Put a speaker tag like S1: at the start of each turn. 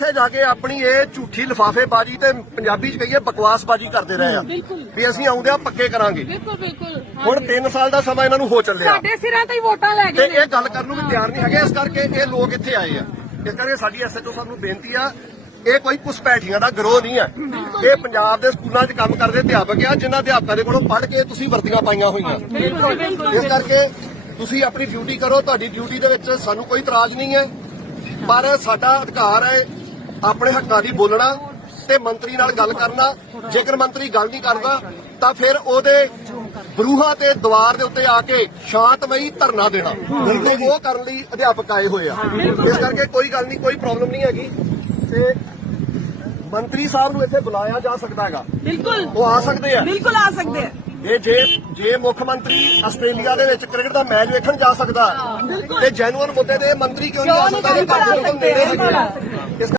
S1: ਉੱਥੇ ਜਾ ਕੇ ਆਪਣੀ ਇਹ ਝੂਠੀ ਲਿਫਾਫੇਬਾਜ਼ੀ ਤੇ ਪੰਜਾਬੀ ਚ ਕਹੀਏ ਬਕਵਾਸਬਾਜ਼ੀ ਕਰਦੇ ਰਹੇ ਆ।
S2: ਬਿਲਕੁਲ।
S1: ਵੀ ਅਸੀਂ ਆਉਂਦੇ ਆ ਪੱਕੇ ਕਰਾਂਗੇ।
S2: ਬਿਲਕੁਲ ਬਿਲਕੁਲ।
S1: ਹੁਣ 3 ਸਾਲ ਦਾ ਸਮਾਂ ਇਹਨਾਂ ਨੂੰ ਹੋ ਚੱਲਿਆ।
S2: ਸਾਡੇ ਸਿਰਾਂ ਤੇ ਹੀ ਵੋਟਾਂ ਲੈ
S1: ਤੇ
S2: ਗਏ ਨੇ।
S1: ਇਹ ਗੱਲ ਕਰਨ ਨੂੰ ਵੀ ਤਿਆਰ ਨਹੀਂ ਹੈਗੇ ਇਸ ਕਰਕੇ ਇਹ ਲੋਕ ਇੱਥੇ ਆਏ ਆ। ਇਸ ਕਰਕੇ ਸਾਡੀ ਐਸਐਚਓ ਸਾਹਿਬ ਨੂੰ ਬੇਨਤੀ ਆ ਇਹ ਕੋਈ ਕੁਸਪੈਠੀਆਂ ਦਾ ਗਰੋਹ ਨਹੀਂ ਹੈ। ਇਹ ਪੰਜਾਬ ਦੇ ਸਕੂਲਾਂ 'ਚ ਕੰਮ ਕਰਦੇ ਅਧਿਆਪਕ ਆ ਜਿਨ੍ਹਾਂ ਅਧਿਆਪਕਾਂ ਦੇ ਕੋਲੋਂ ਪੜ੍ਹ ਕੇ ਤੁਸੀਂ ਵਰਦੀਆਂ ਪਾਈਆਂ ਹੋਈਆਂ।
S2: ਬਿਲਕੁਲ ਬਿਲਕੁਲ।
S1: ਇਸ ਕਰਕੇ ਤੁਸੀਂ ਆਪਣੀ ਡਿਊਟੀ ਕਰੋ ਤੁਹਾਡੀ ਡਿਊਟੀ ਦੇ ਵਿੱਚ ਸਾਨੂੰ ਕੋਈ ਇਤਰਾਜ਼ ਨਹੀਂ ਹੈ। ਪਰ ਸਾਡਾ ਅਧਿਕਾਰ ਹੈ ਆਪਣੇ ਹੱਕਾਂ ਦੀ ਬੋਲਣਾ ਤੇ ਮੰਤਰੀ ਨਾਲ ਗੱਲ ਕਰਨਾ ਜੇਕਰ ਮੰਤਰੀ ਗੱਲ ਨਹੀਂ ਕਰਦਾ ਤਾਂ ਫਿਰ ਉਹਦੇ ਬਰੂਹਾਂ ਤੇ ਦੀਵਾਰ ਦੇ ਉੱਤੇ ਆ ਕੇ ਸ਼ਾਂਤਮਈ ਧਰਨਾ ਦੇਣਾ। ਉਹ ਕਰਨ ਲਈ ਅਧਿਆਪਕ ਆਏ ਹੋਏ ਆ। ਇਸ ਕਰਕੇ ਕੋਈ ਗੱਲ ਨਹੀਂ ਕੋਈ ਪ੍ਰੋਬਲਮ ਨਹੀਂ ਹੈਗੀ। ਤੇ ਮੰਤਰੀ ਸਾਹਿਬ ਨੂੰ ਇੱਥੇ ਬੁਲਾਇਆ ਜਾ ਸਕਦਾ ਹੈਗਾ।
S2: ਬਿਲਕੁਲ।
S1: ਉਹ ਆ ਸਕਦੇ ਆ।
S2: ਬਿਲਕੁਲ ਆ ਸਕਦੇ ਆ।
S1: ਇਹ ਜੇ ਜੇ ਮੁੱਖ ਮੰਤਰੀ ਆਸਟ੍ਰੇਲੀਆ ਦੇ ਵਿੱਚ ਕ੍ਰਿਕਟ ਦਾ ਮੈਚ ਵੇਖਣ ਜਾ ਸਕਦਾ ਤੇ ਜੈਨੂਅਨ ਮੁੱਦੇ ਤੇ ਇਹ ਮੰਤਰੀ ਕਿਉਂ ਨਹੀਂ ਆ ਸਕਦਾ।